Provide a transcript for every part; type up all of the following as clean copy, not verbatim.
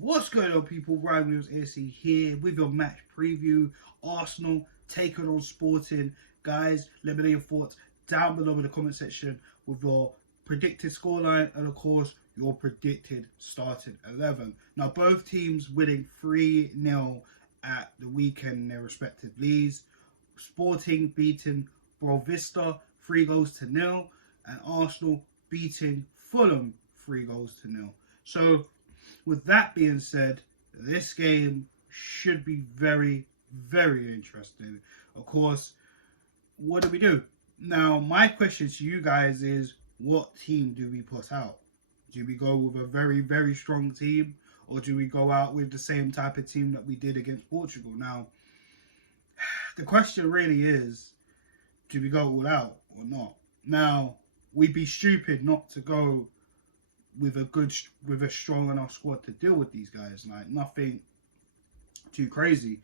What's going on, people? Ryan Williams AC here with your match preview. Arsenal taking on Sporting. Guys, let me know your thoughts down below in the comment section with your predicted scoreline and, of course, your predicted starting 11. Now, both teams winning 3-0 at the weekend in their respective leagues. Sporting beating Boavista 3-0, and Arsenal beating Fulham 3-0. So, with that being said, this game should be very, very interesting. Of course, what do we do? Now, my question to you guys is, what team do we put out? Do we go with a very, very strong team, or do we go out with the same type of team that we did against Portugal? Now, the question really is, do we go all out or not? Now, we'd be stupid not to go with a strong enough squad to deal with these guys. Like, nothing too crazy,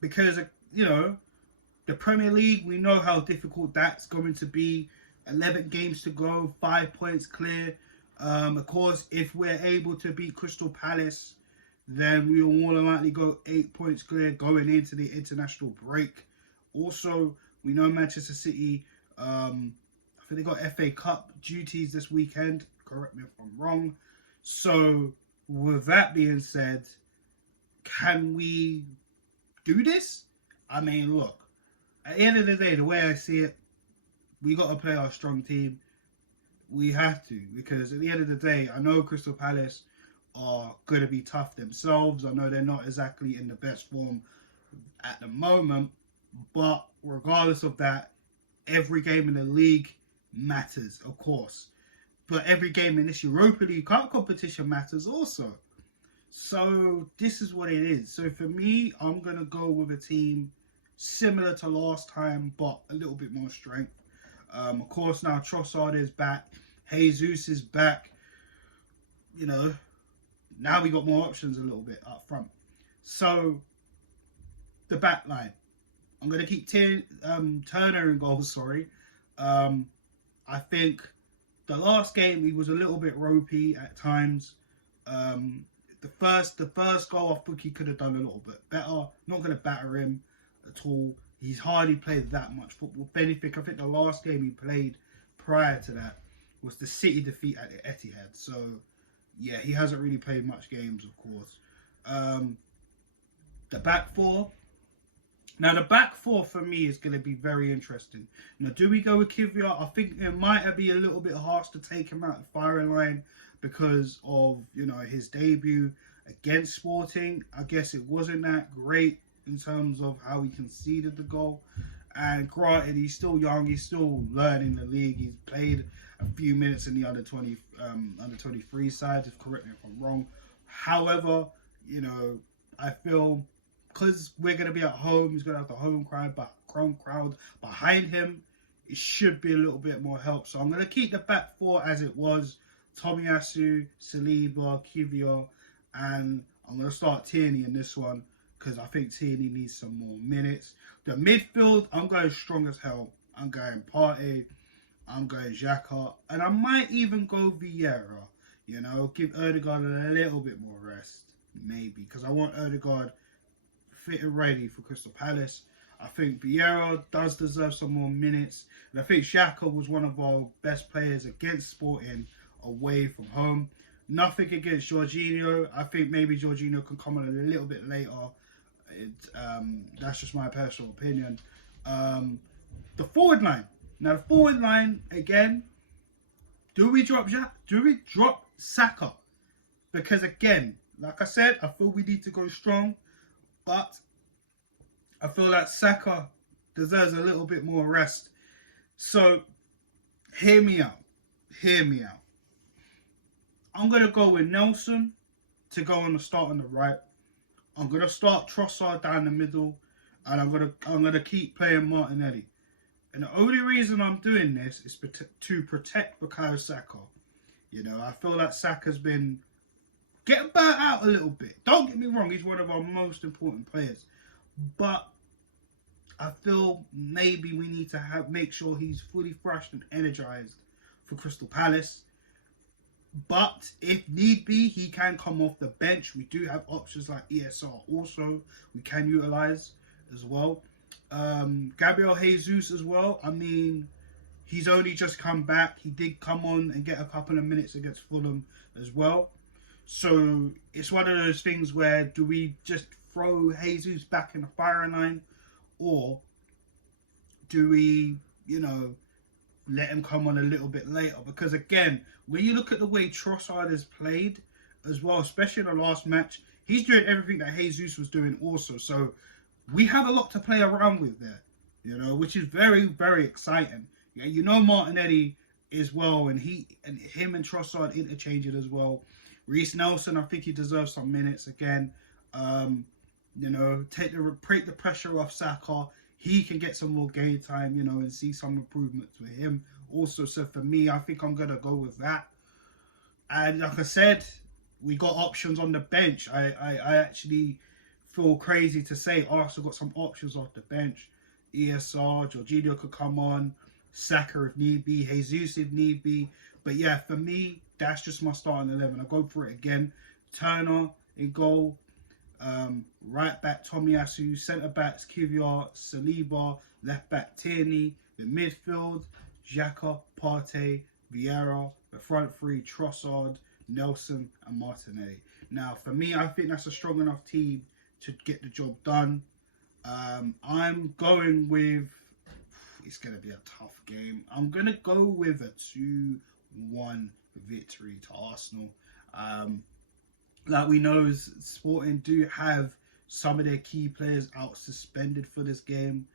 because the Premier League, we know how difficult that's going to be. 11 games to go, 5 points clear. Of course, if we're able to beat Crystal Palace, then we will more than likely go 8 points clear going into the international break. Also, we know Manchester City, I think they got FA Cup duties this weekend. Correct me if I'm wrong. So, with that being said, can we do this? I mean, look, at the end of the day, the way I see it, we got to play our strong team. We have to, because at the end of the day, I know Crystal Palace are going to be tough themselves. I know they're not exactly in the best form at the moment, but regardless of that, every game in the league matters, of course. But every game in this Europa League Cup competition matters also. So this is what it is. So for me, I'm going to go with a team similar to last time, but a little bit more strength. Of course, now Trossard is back. Jesus is back. Now we got more options a little bit up front. So, the back line. I'm going to keep Turner in goal, sorry. I think the last game, he was a little bit ropey at times. The first goal, I think he could have done a little bit better. Not going to batter him at all. He's hardly played that much football. If anything, I think the last game he played prior to that was the City defeat at the Etihad. So, yeah, he hasn't really played much games, of course. The back four. Now, the back four for me is going to be very interesting. Now, do we go with Kivior? I think it might be a little bit harsh to take him out of the firing line because of, his debut against Sporting. I guess it wasn't that great in terms of how he conceded the goal. And granted, he's still young. He's still learning the league. He's played a few minutes in the under 23 side. Just correct me if I'm wrong. However, I feel because we're going to be at home, he's going to have the home crowd behind him. It should be a little bit more help. So I'm going to keep the back four as it was. Tomiyasu, Saliba, Kivior, and I'm going to start Tierney in this one, because I think Tierney needs some more minutes. The midfield, I'm going strong as hell. I'm going Partey, I'm going Xhaka, and I might even go Vieira. Give Odegaard a little bit more rest, maybe, because I want Odegaard fit and ready for Crystal Palace. I think Vieira does deserve some more minutes, and I think Xhaka was one of our best players against Sporting away from home. Nothing against Jorginho. I think maybe Jorginho can come on a little bit later. That's just my personal opinion. The forward line. Now, the forward line, again, do we drop Saka? Because, again, like I said, I feel we need to go strong. But I feel like Saka deserves a little bit more rest. So, hear me out. I'm going to go with Nelson to go on the start on the right. I'm going to start Trossard down the middle, and I'm going to keep playing Martinelli. And the only reason I'm doing this is to protect Bukayo Saka. I feel like Saka's been getting burnt out a little bit. Don't get me wrong, he's one of our most important players. But I feel maybe we need to make sure he's fully fresh and energized for Crystal Palace. But if need be, he can come off the bench. We do have options like ESR also we can utilize as well. Gabriel Jesus as well. I mean, he's only just come back. He did come on and get a couple of minutes against Fulham as well. So it's one of those things where do we just throw Jesus back in the firing line, or do we, let him come on a little bit later? Because again, when you look at the way Trossard has played as well, especially in the last match, he's doing everything that Jesus was doing also. So we have a lot to play around with there, which is very, very exciting. Yeah, Martinelli as well, and him and Trossard interchanging as well. Reece Nelson, I think he deserves some minutes again. Take the pressure off Saka. He can get some more game time, and see some improvements with him also. So for me, I think I'm going to go with that. And like I said, we got options on the bench. I actually feel crazy to say Arsenal got some options off the bench. ESR, Jorginho could come on, Saka if need be, Jesus if need be. But yeah, for me, that's just my starting 11. I'll go for it again. Turner in goal. Right back Tomiyasu, centre backs Kivior, Saliba, left back Tierney, the midfield Xhaka, Partey, Vieira, the front three Trossard, Nelson and Martinelli. Now for me, I think that's a strong enough team to get the job done. I'm going with, it's going to be a tough game. I'm going to go with a 2-1 victory to Arsenal. Like we know, Sporting do have some of their key players out suspended for this game.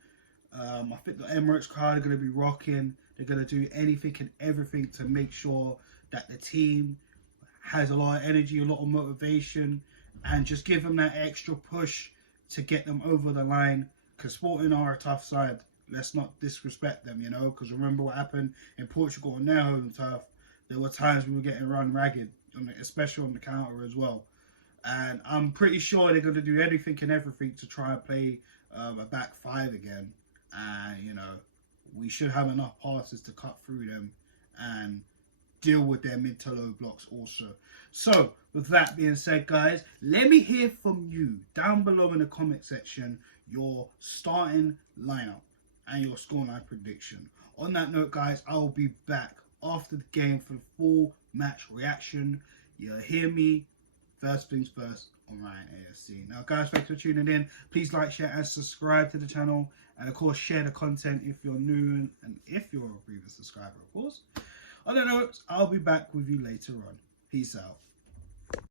I think the Emirates crowd are going to be rocking. They're going to do anything and everything to make sure that the team has a lot of energy, a lot of motivation, and just give them that extra push to get them over the line. Because Sporting are a tough side. Let's not disrespect them, because remember what happened in Portugal on their home turf. There were times we were getting run ragged, especially on the counter as well. And I'm pretty sure they're going to do anything and everything to try and play a back five again. And, we should have enough passes to cut through them and deal with their mid to low blocks also. So, with that being said, guys, let me hear from you down below in the comment section your starting lineup and your scoreline prediction. On that note, guys, I will be back after the game for the full match reaction. You'll hear me first things first on Ryan AFC. Now, guys, thanks for tuning in. Please like, share, and subscribe to the channel. And, of course, share the content if you're new and if you're a previous subscriber, of course. On that note, I'll be back with you later on. Peace out.